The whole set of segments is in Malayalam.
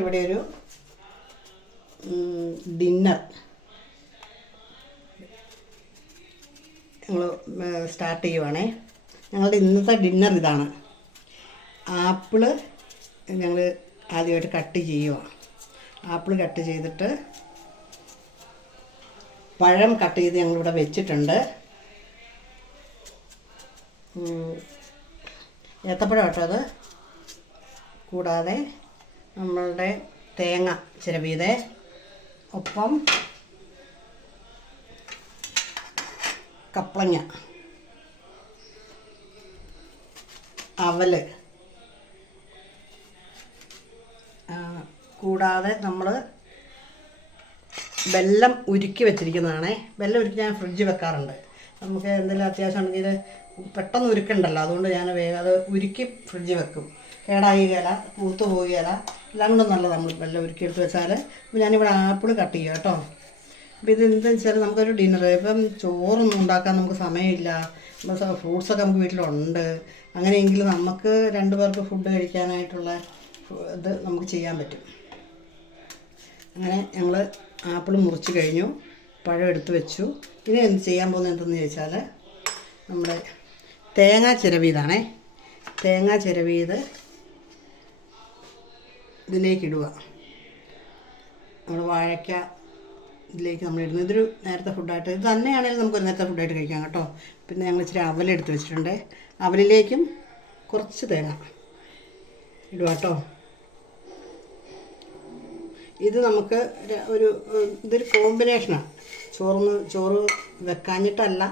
ഞങ്ങളിവിടെ ഒരു ഡിന്നർ ഞങ്ങൾ സ്റ്റാർട്ട് ചെയ്യുവാണേ. ഞങ്ങളുടെ ഇന്നത്തെ ഡിന്നർ ഇതാണ്. ആപ്പിള് ഞങ്ങൾ ആദ്യമായിട്ട് കട്ട് ചെയ്യുക. ആപ്പിൾ കട്ട് ചെയ്തിട്ട് പഴം കട്ട് ചെയ്ത് ഞങ്ങളിവിടെ വെച്ചിട്ടുണ്ട്. ഏത്തപ്പഴം കേട്ടോ അത്. കൂടാതെ നമ്മളുടെ തേങ്ങ ചിരവിയത്, ഒപ്പം കപ്പളങ്ങ, അവല്, കൂടാതെ നമ്മൾ വെല്ലം ഉരുക്കി വെച്ചിരിക്കുന്നതാണേ. വെല്ലം ഉരുക്കി ഞാൻ ഫ്രിഡ്ജിൽ വെക്കാറുണ്ട്. നമുക്ക് എന്തെങ്കിലും അത്യാവശ്യം ഉണ്ടെങ്കിൽ പെട്ടെന്ന് ഉരുക്കണ്ടല്ലോ, അതുകൊണ്ട് ഞാൻ വേഗം അത് ഉരുക്കി ഫ്രിഡ്ജിൽ വെക്കും. കേടാകുകയില്ല, പൂത്ത് പോവുകയില്ല, എല്ലാം കൊണ്ടും നല്ലത് നമ്മൾ വെല്ലം ഉരുക്കി എടുത്ത് വെച്ചാൽ. അപ്പോൾ ഞാനിവിടെ ആപ്പിൾ കട്ട് ചെയ്യുക കേട്ടോ. അപ്പോൾ ഇത് എന്താണെന്ന് വെച്ചാൽ നമുക്കൊരു ഡിന്നർ, ഇപ്പം ചോറൊന്നും ഉണ്ടാക്കാൻ നമുക്ക് സമയമില്ല, ഫ്രൂട്ട്സൊക്കെ നമുക്ക് വീട്ടിലുണ്ട്. അങ്ങനെയെങ്കിൽ നമുക്ക് 2 പേർക്ക് ഫുഡ് കഴിക്കാനായിട്ടുള്ള ഇത് നമുക്ക് ചെയ്യാൻ പറ്റും. അങ്ങനെ ഞങ്ങൾ ആപ്പിൾ മുറിച്ച് കഴിഞ്ഞു, പഴം എടുത്ത് വെച്ചു. ഇനി എന്ത് ചെയ്യാൻ പോകുന്നത് എന്തെന്ന് ചോദിച്ചാൽ, നമ്മുടെ തേങ്ങ ചിരവിയതാണേ. തേങ്ങ ചിരവിയത് ഇതിലേക്ക് ഇടുക. നമ്മൾ വാഴയ്ക്ക ഇതിലേക്ക് നമ്മൾ ഇടുന്നത്. ഇതൊരു നേരത്തെ ഫുഡായിട്ട്, ഇത് തന്നെയാണെങ്കിലും നമുക്കൊരു നേരത്തെ ഫുഡായിട്ട് കഴിക്കാം കേട്ടോ. പിന്നെ ഞങ്ങൾ ഇച്ചിരി അവലെടുത്ത് വെച്ചിട്ടുണ്ട്. അവലിലേക്കും കുറച്ച് തേങ്ങ ഇടുക കേട്ടോ. ഇത് നമുക്ക് ഇതൊരു കോമ്പിനേഷനാണ്. ചോറ് വെക്കാഞ്ഞിട്ടല്ല,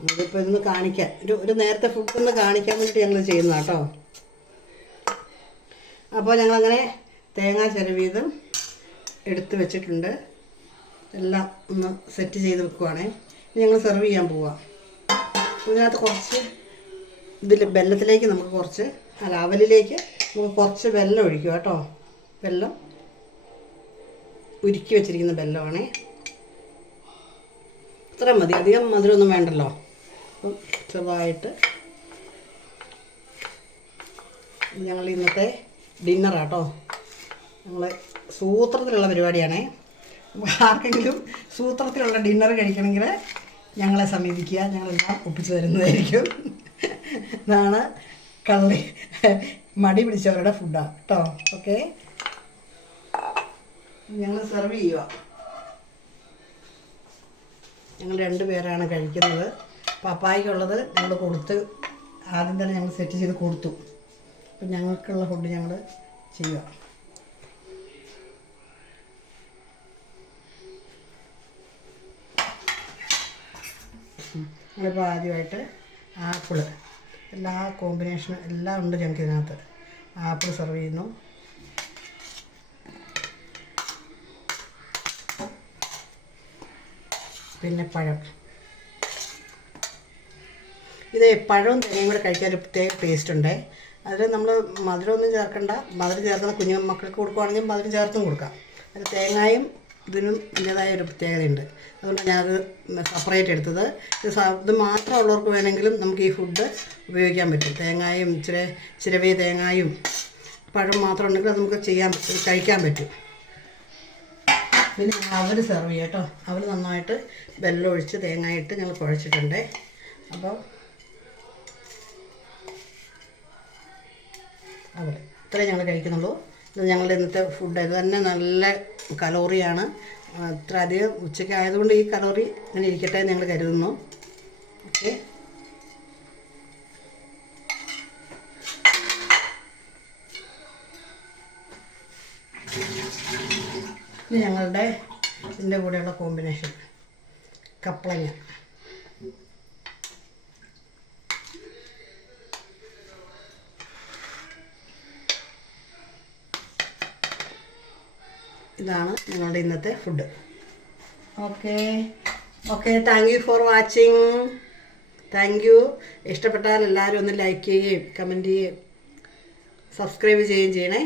നമ്മളിപ്പോൾ ഇതൊന്ന് കാണിക്കാൻ, ഒരു നേരത്തെ ഫുഡൊന്ന് കാണിക്കാൻ വേണ്ടിയിട്ട് ഞങ്ങൾ ചെയ്യുന്നതാണ് കേട്ടോ. അപ്പോൾ ഞങ്ങളങ്ങനെ തേങ്ങ ചിരവിയതും എടുത്ത് വെച്ചിട്ടുണ്ട്. എല്ലാം ഒന്ന് സെറ്റ് ചെയ്ത് വെക്കുവാണേ. ഇനി ഞങ്ങൾ സെർവ് ചെയ്യാൻ പോവാം. ഇതിനകത്ത് കുറച്ച് വെല്ലത്തിലേക്ക് നമുക്ക് കുറച്ച് അവലിലേക്ക് നമുക്ക് കുറച്ച് വെല്ലം ഒഴിക്കുക കേട്ടോ. വെല്ലം ഉരുക്കി വെച്ചിരിക്കുന്ന വെല്ലമാണേ. ഇത്ര മതി, അധികം മധുരമൊന്നും വേണ്ടല്ലോ. അപ്പം ചെറുതായിട്ട് ഞങ്ങൾ ഇന്നത്തെ ഡിന്നറാട്ടോ. ഞങ്ങൾ സൂത്രത്തിലുള്ള പരിപാടിയാണേ. ആർക്കെങ്കിലും സൂത്രത്തിലുള്ള ഡിന്നർ കഴിക്കണമെങ്കിൽ ഞങ്ങളെ സമീപിക്കുക, ഞങ്ങളെല്ലാം ഒപ്പിച്ചു തരുന്നതായിരിക്കും. ഇതാണ് മടി പിടിച്ചവരുടെ ഫുഡാണ് കേട്ടോ. ഓക്കെ, ഞങ്ങൾ സെർവ് ചെയ്യുക. ഞങ്ങൾ 2 പേരാണ് കഴിക്കുന്നത്. പപ്പായ്ക്കുള്ളത് ഞങ്ങൾ കൊടുത്ത് ആദ്യം തന്നെ ഞങ്ങൾ സെറ്റ് ചെയ്ത് കൊടുത്തു. അപ്പം ഞങ്ങൾക്കുള്ള ഫുഡ് ഞങ്ങൾ ചെയ്യുക. ഞങ്ങളിപ്പോൾ ആദ്യമായിട്ട് ആപ്പിള്, എല്ലാ കോമ്പിനേഷനും എല്ലാം ഉണ്ട് ഞങ്ങൾക്ക് ഇതിനകത്ത്. ആപ്പിൾ സെർവ് ചെയ്യുന്നു. പിന്നെ പഴം. ഇത് പഴവും തേങ്ങയും കൂടെ കഴിക്കാൻ ഒരു പ്രത്യേക ടേസ്റ്റ് ഉണ്ട്. അതിൽ നമ്മൾ മധുരമൊന്നും ചേർക്കണ്ട. മധുരം ചേർക്കുന്ന കുഞ്ഞു മക്കൾക്ക് കൊടുക്കുകയാണെങ്കിൽ മധുരം ചേർത്തും കൊടുക്കാം. അത് തേങ്ങയും ഇതിനും അതിൻ്റേതായ ഒരു പ്രത്യേകതയുണ്ട്. അതുകൊണ്ട് ഞാനത് സെപ്പറേറ്റ് എടുത്തത്. ഇത് മാത്രമുള്ളവർക്ക് വേണമെങ്കിലും നമുക്ക് ഈ ഫുഡ് ഉപയോഗിക്കാൻ പറ്റും. തേങ്ങയും ചിരവിയ തേങ്ങയും പഴം മാത്രം ഉണ്ടെങ്കിൽ അത് നമുക്ക് കഴിക്കാൻ പറ്റും. പിന്നെ അവൽ സെർവ് ചെയ്യാം കേട്ടോ. അവൽ നന്നായിട്ട് വെള്ളം ഒഴിച്ച് തേങ്ങയിട്ട് ഞങ്ങൾ കുഴച്ചിട്ടുണ്ട്. അപ്പോൾ അവൽ ഇത്രയും ഞങ്ങൾ കഴിക്കുന്നുള്ളൂ. ഇത് ഞങ്ങളുടെ ഇന്നത്തെ ഫുഡ്. ഇത് തന്നെ നല്ല കലോറിയാണ്. ഇത്ര അധികം ഉച്ചയ്ക്ക് ആയതുകൊണ്ട് ഈ കലോറി ഇങ്ങനെ ഇരിക്കട്ടെ എന്ന് ഞങ്ങൾ കരുതുന്നു. ഓക്കെ, ഇത് ഞങ്ങളുടെ ഇതിൻ്റെ കൂടെയുള്ള കോമ്പിനേഷൻ കപ്പളങ്ങ. ഇതാണ് ഞങ്ങളുടെ ഇന്നത്തെ food. Okay, thank you for watching. Thank you. ഇഷ്ടപ്പെട്ടാൽ എല്ലാവരും ഒന്ന് ലൈക്ക് ചെയ്യുകയും കമൻറ്റ് ചെയ്യുകയും സബ്സ്ക്രൈബ് ചെയ്യുകയും ചെയ്യണേ.